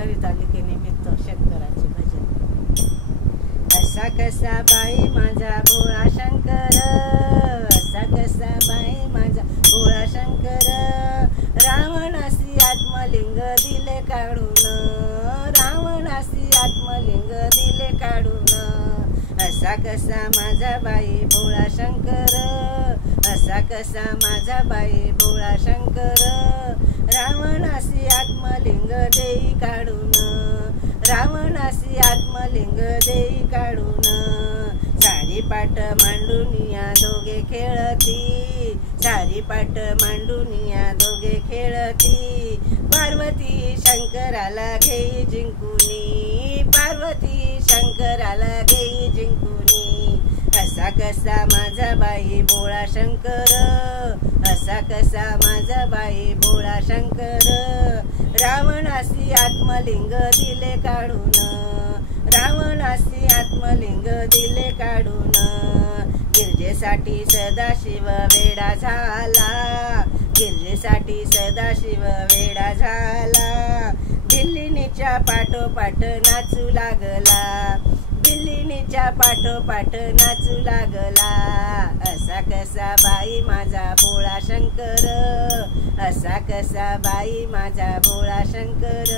हरितालिकेनिमित्त शंकराचे भजन। असा कसा बाई माझा भोळा शंकर, असा कसा बाई माझा भोळा शंकर, रावणासी आत्मलिंग दिले काढून, रावणासी आत्मलिंग दिले काढून। असा कसा माझा बाई भोळा शंकर, असा कसा माझा बाई भोळा शंकर, रावणासी आत्मलिंग देई काढून, रावणासी आत्मलिंग देई काढून। सारी पाट मांडूनिया दोघे खेळती, सारी पाट मांडूनिया दोघे खेळती, पार्वती शंकराला घेई जिंकुनी, पार्वती शंकराला घेई जिंकुनी। असा कसा माझा बाई भोळा शंकर, असा कसा माझा बाई भोळा शंकर, रावणासी आत्मलिंग दिले काढून, रावणासी आत्मलिंग दिले काढून। गिरजेसाठी सदाशिव वेडा झाला, गिरजेसाठी सदाशिव वेडा झाला, दिल्लीनीच्या पाठोपाठ नाचू लागला, दिल्लीनीच्या पाठोपाठ नाचू लागला। असा कसा बाई माझा भोळा शंकर, असा कसा बाई माझा भोळा शंकर,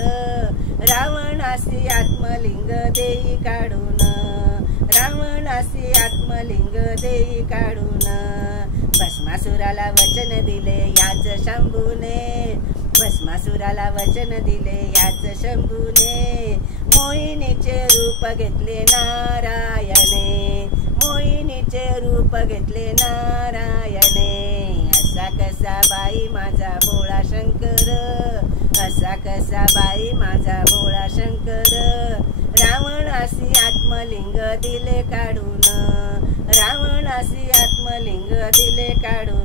रावणासी आत्मलिंग देई काढून, रावणासी आत्मलिंग देई काढून। भस्मासुराला वचन दिले याच शंभूने, भस्मासुराला वचन दिले याच शंभूने, मोहिनीचे रूप घेतले नारायणे, मोहिनीचे रूप घेतले नारायणे। असा कसा बाई माझा भोळा शंकर, असा कसा बाई माझा भोळा शंकर, रावणासी आत्मलिंग दिले काढून, रावणासी आत्मलिंग दिले काढून।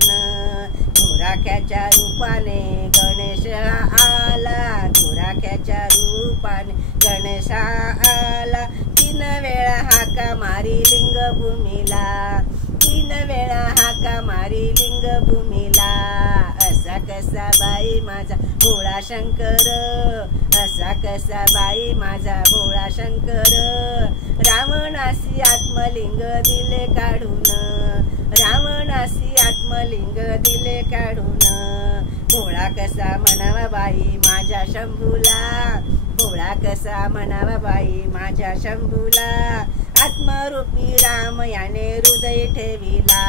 धुराख्याच्या रूपाने गणेश आला, धुराख्याच्या रूपाने गणेश आला, 3 वेळा हाका मारी लिंगभूमीला, 3 वेळा हाका मारी लिंगभूमीला। असा कसा बाई माझा भोळा शंकर, असा कसा बाई माझा भोळा शंकर, रावणासी आत्मलिंग दिले काढून, रावणासी आत्मलिंग दिले काढून। भोळा कसा म्हणावा बाई माझ्या शंभूला, भोळा कसा म्हणावा बाई माझ्या शंभूला, आत्मरूपी राम याने हृदय ठेविला,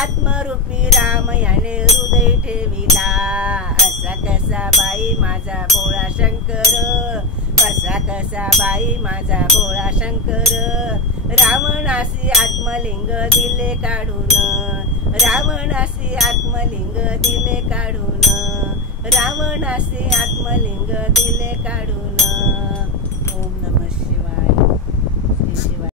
आत्मरूपी राम याने हृदय ठेविला। असा कसा बाई माझा भोळा शंकर, असा कसा बाई माझा भोळा शंकर, रावणासी आत्मलिंग दिले काढून, रावणासी आत्मलिंग दिले काढून, रावणासी आत्मलिंग दिले काढून।